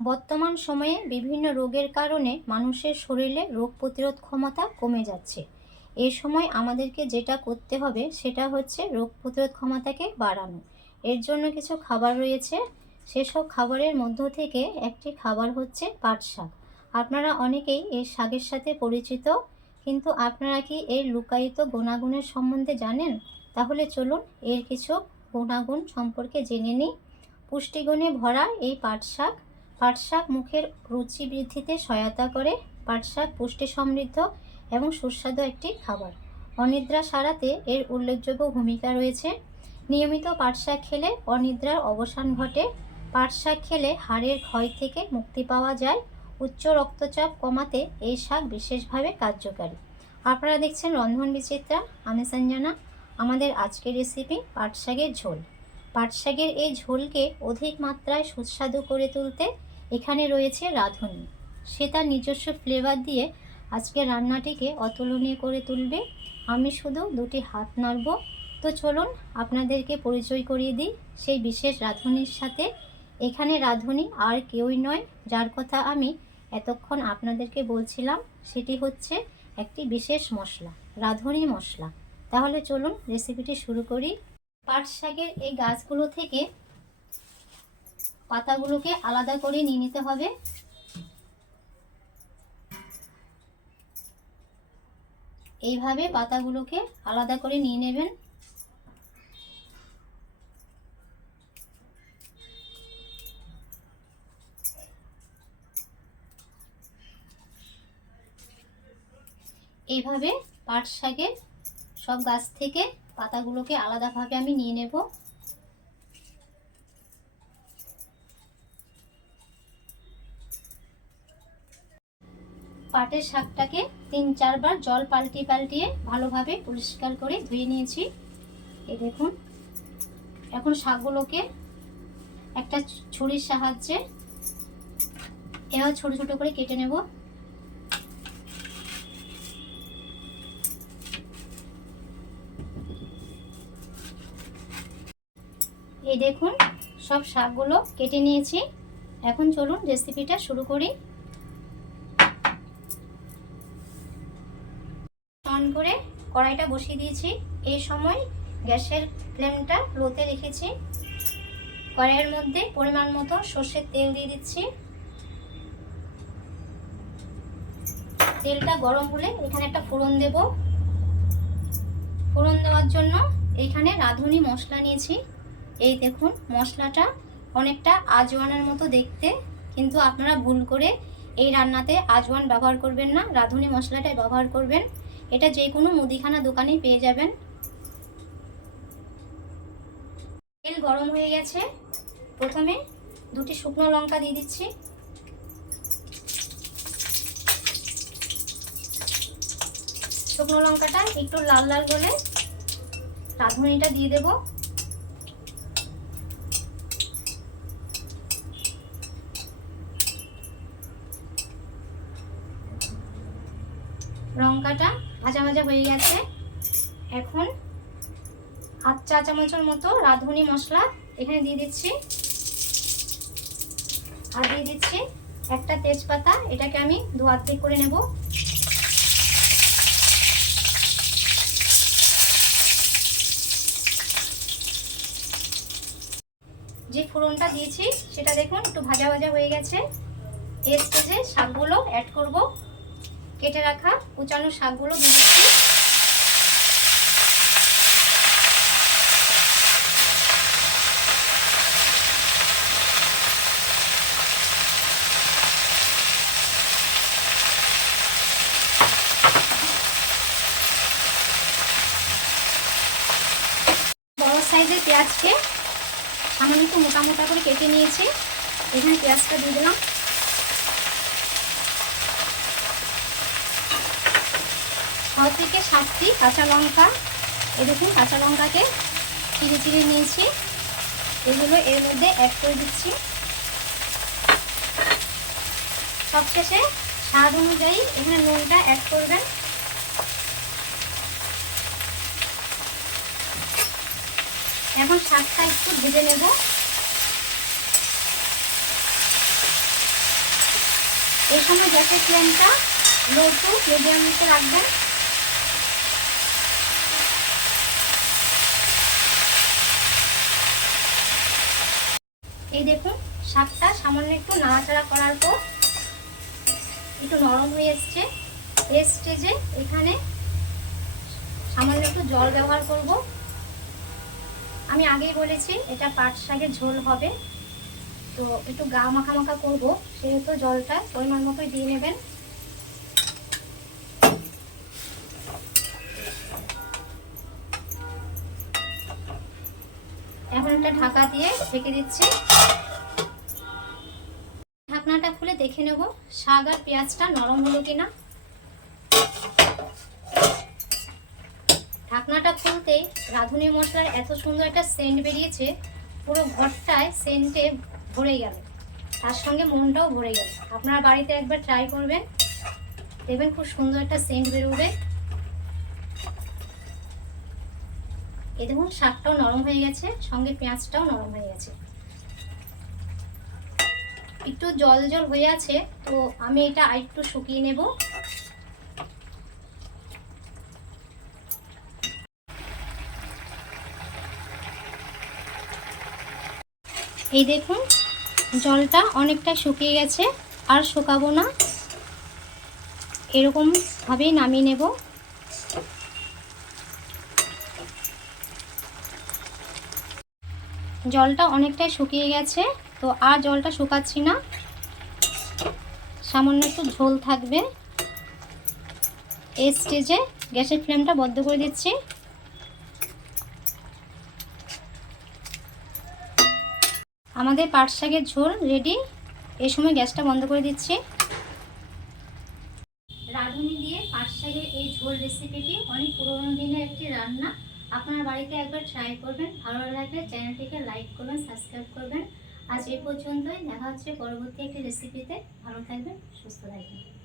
বর্তমান সময়ে বিভিন্ন রোগের কারণে মানুষের শরীরে রোগ প্রতিরোধ ক্ষমতা কমে যাচ্ছে। এই সময় আমাদেরকে যেটা করতে হবে সেটা হচ্ছে রোগ প্রতিরোধ ক্ষমতাকে বাড়ানো। এর জন্য কিছু খাবার রয়েছে। সেসব খাবারের মধ্য থেকে একটি খাবার হচ্ছে পাট শাক। আপনারা অনেকেই এই শাকের সাথে পরিচিত, কিন্তু আপনারা কি এর লুকায়িত গুণাগুণের সম্বন্ধে জানেন? তাহলে চলুন এর কিছু গুণাগুণ সম্পর্কে জেনে নিই। পুষ্টিগুণে ভরা এই পাট শাক মুখের রুচি বৃদ্ধিতে সহায়তা করে। পাট শাক পুষ্টি সমৃদ্ধ এবং সুস্বাদু একটি খাবার। অনিদ্রা সারাতে এর উল্লেখযোগ্য ভূমিকা রয়েছে। নিয়মিত পাট শাক খেলে অনিদ্রার অবসান ঘটে। পাট শাক খেলে হাড়ের ক্ষয় থেকে মুক্তি পাওয়া যায়। উচ্চ রক্তচাপ কমাতে এই শাক বিশেষভাবে কার্যকারী। আপনারা দেখছেন রন্ধন বিচিত্রা, আমি সঞ্জনা। আমাদের আজকের রেসিপি পাট শাকের ঝোল। পাট শাকের এই ঝোলকে অধিক মাত্রায় সুস্বাদু করে তুলতে এখানে রয়েছে রাঁধুনি। সে তার নিজস্ব ফ্লেভার দিয়ে আজকের রান্নাটিকে অতুলনীয় করে তুলবে। আমি শুধু দুটি হাত নাড়ব। তো চলুন আপনাদেরকে পরিচয় করিয়ে দিই সেই বিশেষ রাঁধুনির সাথে। এখানে রাঁধুনি আর কেউই নয়, যার কথা আমি এতক্ষণ আপনাদেরকে বলছিলাম। সেটি হচ্ছে একটি বিশেষ মশলা, রাঁধুনি মশলা। তাহলে চলুন রেসিপিটি শুরু করি। পাট শাকের এই গাছগুলো থেকে পাতাগুলোকে আলাদা করে নিয়ে নিতে হবে। এইভাবে পাতাগুলোকে আলাদা করে নিয়ে নেবেন। এইভাবে পাট শাকের সব গাছ থেকে পাতাগুলোকে আলাদাভাবে আমি নিয়ে নেব। পাটের শাকটাকে 3-4 বার জল পাল্টিয়ে ভালোভাবে পরিষ্কার করে ধুয়ে নিয়েছি। এই দেখুন, এখন শাকগুলোকে একটা ছুরির সাহায্যে এবার ছোট ছোট করে কেটে নেব। এই দেখুন, সব শাকগুলো কেটে নিয়েছি। এখন চলুন রেসিপিটা শুরু করি। অন করে কড়াইটা বসিয়ে দিয়েছি। এই সময় গ্যাসের ফ্লেমটা লোতে রেখেছি। কড়াইয়ের মধ্যে পরিমাণ মতো সর্ষের তেল দিয়ে দিচ্ছি। তেলটা গরম হলে এখানে একটা ফোড়ন দেব। ফোড়ন দেওয়ার জন্য এইখানে রাঁধুনি মশলা নিয়েছি। এই দেখুন, মশলাটা অনেকটা আজওয়ানের মতো দেখতে, কিন্তু আপনারা ভুল করে এই রান্নাতে আজওয়ান ব্যবহার করবেন না, রাঁধুনি মশলাটাই ব্যবহার করবেন। এটা যে কোনো মুদিখানা দোকানেই পেয়ে যাবেন। তেল গরম হয়ে গেছে। প্রথমে দুটি শুকনো লঙ্কা দিয়ে দিচ্ছি। শুকনো লঙ্কাটা একটু লাল লাল হলে রাঁধুনিটা দিয়ে দেব। লঙ্কাটা ভাজা ভাজা হয়ে গেছে। এখন 1/2 চা চামচের মতো রাঁধুনি মশলা এখানে দিয়ে দিচ্ছি। আর দিয়ে দিচ্ছি একটা তেজপাতা। এটাকে আমি 2 অর্ধেক করে নেব। যে ফোড়নটা দিয়েছি সেটা দেখুন একটু ভাজা ভাজা হয়ে গেছে। এই স্টেজে শাকগুলো অ্যাড করব। কেটে রাখা কুচানো শাকগুলো দিয়ে দিচ্ছি। বড় সাইজের পেঁয়াজকে সামান্য একটু মোটা মোটা করে কেটে নিয়েছি। এখানে পেঁয়াজটা দিয়ে দিলাম। 6 থেকে 7টি কাঁচা লঙ্কা। এই দেখুন, কাঁচা লঙ্কাকে চিড়ে চিড়ে নিয়েছি। এগুলো এর মধ্যে অ্যাড করে দিচ্ছি। সবশেষে স্বাদ অনুযায়ী এখানে নুনটা অ্যাড করবেন। এখন শাকটা একটু ভেজে নেব। এই সময় গ্যাসের ফ্লেমটা লো টু মিডিয়ামে রাখবেন। এই দেখুন শাকটা সামান্য একটু নাড়াচাড়া করার পর একটু নরম হয়ে এসছে। এই স্টেজে এখানে সামান্য একটু জল ব্যবহার করব। আমি আগেই বলেছি এটা পাট শাকের ঝোল হবে, তো একটু গা মাখা মাখা করবো, সেহেতু জলটা পরিমাণ মতোই দিয়ে নেবেন। এখন একটা ঢাকা দিয়ে ঢেকে দিচ্ছি। ঢাকনাটা খুলে দেখে নেব শাক আর পেঁয়াজটা নরম হলো কিনা। ঢাকনাটা খুলতেই রাঁধুনি মশলার এত সুন্দর একটা সেন্ট বেরিয়েছে, পুরো ঘরটায় সেন্টে ভরে গেল, তার সঙ্গে মনটাও ভরে গেল। আপনারা বাড়িতে একবার ট্রাই করবেন, দেখবেন খুব সুন্দর একটা সেন্ট বেরোবে। এই দেখুন শাকটাও নরম হয়ে গেছে, সঙ্গে পেঁয়াজটাও নরম হয়ে গেছে। একটু জল জল হয়ে আছে, তো আমি এটা আরেকটু শুকিয়ে নেব। এই দেখুন জলটা অনেকটা শুকিয়ে গেছে, আর শুকাবো না, এরকম ভাবেই নামিয়ে নেব। জলটা অনেকটাই শুকিয়ে গেছে, তো আর জলটা শুকাচ্ছি না, সামান্য একটু ঝোল থাকবে। এই স্টেজে গ্যাসের ফ্লেমটা বন্ধ করে দিচ্ছি। আমাদের পাট শাকের ঝোল রেডি। এই সময় গ্যাসটা বন্ধ করে দিচ্ছি। রাঁধুনি দিয়ে পাট শাকের এই ঝোল রেসিপিটি অনেক পুরোনো দিনের একটি রান্না। আপনার বাড়িতে একবার ট্রাই করবেন, ভালো লাগলে চ্যানেলটিকে লাইক করবেন, সাবস্ক্রাইব করবেন। আজ এই পর্যন্তই, দেখা হচ্ছে পরবর্তী একটি রেসিপিতে। ভালো থাকবেন, সুস্থ থাকবেন।